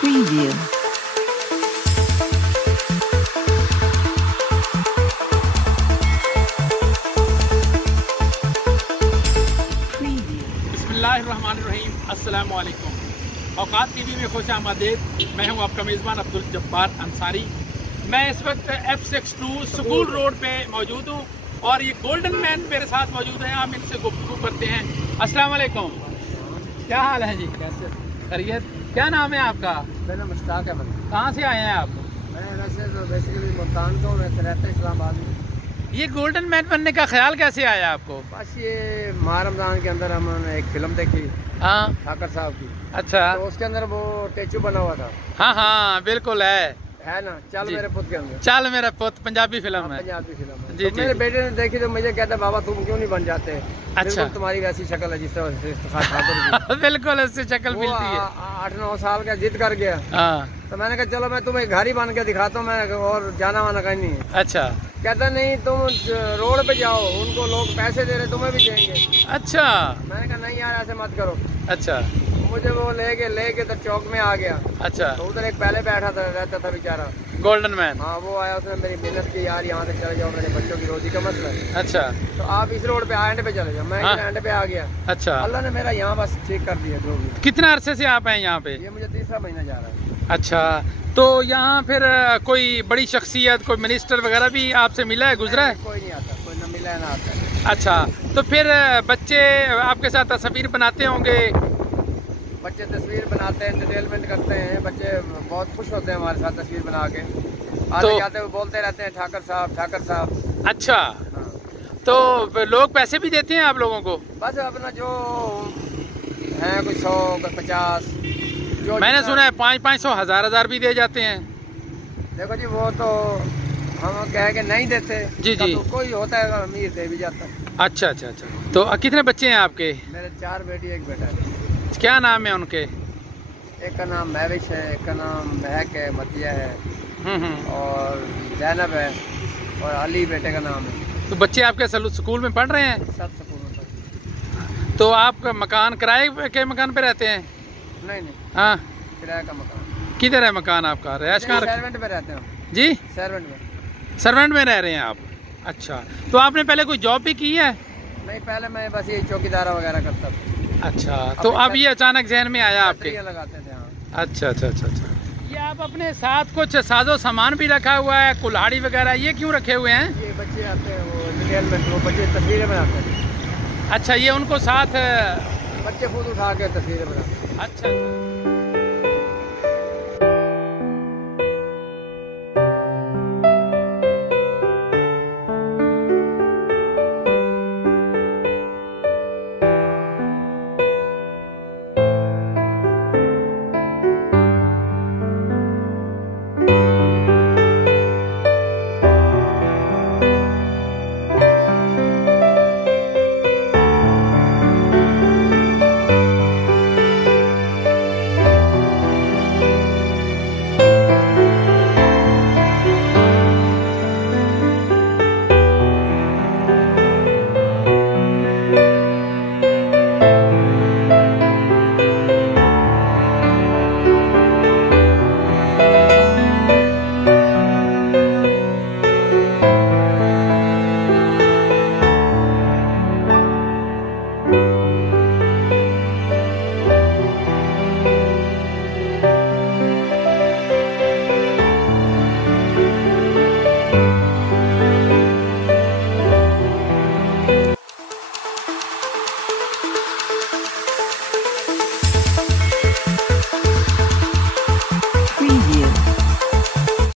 Preview. बिस्मिल्लाहिर्रहमानिर्रहीम, अस्सलामु अलैकुम। औकात टीवी में खुश आमदीद। मैं हूं आपका मेज़बान अब्दुल जब्बार अंसारी। मैं इस वक्त F62 स्कूल रोड पे मौजूद हूं और ये गोल्डन मैन मेरे साथ मौजूद हैं। हम इनसे गुफ्तगू करते हैं। अस्सलाम वालेकुम, क्या हाल है जी? कैसे? खैरियत? क्या नाम है आपका? मेरा मुश्ताक है। कहाँ से आए हैं आप? मैं वैसे तो बेसिकली मुल्तान का हूँ, मैं रहता इस्लामाबाद में। ये गोल्डन मैन बनने का ख्याल कैसे आया आपको? बस ये माह रमजान के अंदर हमने एक फिल्म देखी हाँ, ठाकर साहब की, अच्छा। तो उसके अंदर वो स्टेचू बना हुआ था, हाँ हाँ, बिल्कुल है ना? चल जी। मेरे पुत के अंदर। चल मेरा पुत पंजाबी फिल्म है। पंजाबी फिल्म है। जी, तो जी, मेरे जी। बेटे ने देखी तो मुझे कहता बाबा तुम क्यों नहीं बन जाते? अच्छा। बिल्कुल तुम्हारी वैसी शक्ल है जिस तरह से इफ्तिखार ठाकुर की। बिल्कुल उससे शक्ल वो मिलती है। 8-9 साल का जिद कर गया, हाँ, तो मैंने कहा चलो मैं तुम्हें घर ही बन के दिखाता हूँ, मैं और जाना वाना कहीं नहीं है। अच्छा कहता नहीं तुम रोड पे जाओ, उनको लोग पैसे दे रहे तुम्हें भी देंगे। अच्छा मैंने कहा नहीं यार ऐसे मत करो। अच्छा मुझे वो लेके तो चौक में आ गया। अच्छा। तो उधर एक पहले बैठा था, रहता था बेचारा, गोल्डन मैन। हाँ वो आया, उसने मेरी मेहनत की, यार यहाँ से चले जाओ, मेरे बच्चों की रोजी का मसला है, अच्छा तो आप इस रोड पे एंड पे चले जाओ। मैं हाँ। एंड पे आ गया। अच्छा। अल्लाह ने मेरा यहाँ बस ठीक कर दिया जो भी। कितना अरसे से आप हैं यहाँ पे? ये मुझे तीसरा महीना जा रहा है। अच्छा, तो यहाँ फिर कोई बड़ी शख्सियत, कोई मिनिस्टर वगैरह भी आपसे मिला है, गुजरा है? कोई नहीं आता, कोई ना मिला है ना आता है। अच्छा, तो फिर बच्चे आपके साथ तस्वीर बनाते होंगे? बच्चे तस्वीर बनाते हैं, एंटरटेनमेंट करते हैं, बच्चे बहुत खुश होते हैं हमारे साथ तस्वीर बना के। आते जाते हुए बोलते रहते हैं ठाकर साहब, ठाकर साहब। अच्छा, हाँ। तो लोग पैसे भी देते हैं आप लोगों को? बस अपना जो है कोई 100 कोई 50 जो मैंने सुना है 500 1000 भी दे जाते हैं। देखो जी वो तो हम कह के नहीं देते जी, जी। तो कोई होता है अमीर दे भी जाता है। अच्छा अच्छा अच्छा। तो कितने बच्चे हैं आपके? मेरे 4 बेटी 1 बेटा है। क्या नाम है उनके? एक का नाम महविश है, एक का नाम महक है, मतिया है, और जैनब है, और अली बेटे का नाम है। तो बच्चे आपके स्कूल में पढ़ रहे हैं? सब स्कूल में पढ़ते। तो आप मकान किराए के मकान पे रहते हैं? नहीं नहीं, हाँ, किराए का मकान। किधर है मकान आपका? रैश कहाँ? सर्वेंट में रहते हैं हम। जी, सर्वेंट में। सर्वेंट में रह रहे हैं आप? अच्छा, तो आपने पहले कोई जॉब भी की है? नहीं, पहले मैं बस ये चौकीदारा वगैरह करता था। अच्छा, तो अब ये अचानक जहन में आया आपके? लगाते थे हाँ। अच्छा अच्छा अच्छा अच्छा। ये आप अपने साथ कुछ साजो सामान भी रखा हुआ है, कुल्हाड़ी वगैरह, ये क्यों रखे हुए हैं? ये बच्चे आते हैं वो एंटरटेनमेंट, वो बच्चे तस्वीरें बनाते हैं। अच्छा, ये उनको साथ? बच्चे खुद उठा के तस्वीरें बनाते हैं। अच्छा।